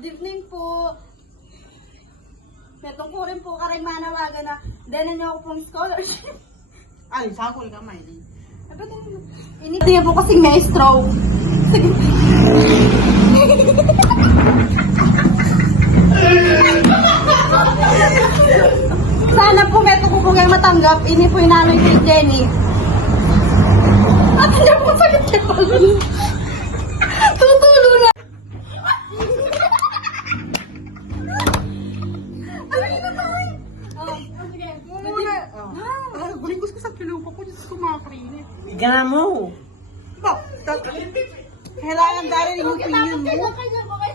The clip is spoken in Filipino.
Good evening po. Natungkurin po karing manawagan na dahil niyo ako pong scholarship. Ay, sakol ka, Miley. Inito niyo po kasing maestro. Sana po meto ko po kayo matanggap. Ini po yung nanay si Jenny. At hindi po sakit kayo pala. Tutulo na. Ano yung natawin? Sige. Muna. Ay, guling-gus ko sa pilupa ko. Diyos ko makakrinig. Igana mo. Ba? Kailangan dahil yung opinion mo. Kanya ko kayo.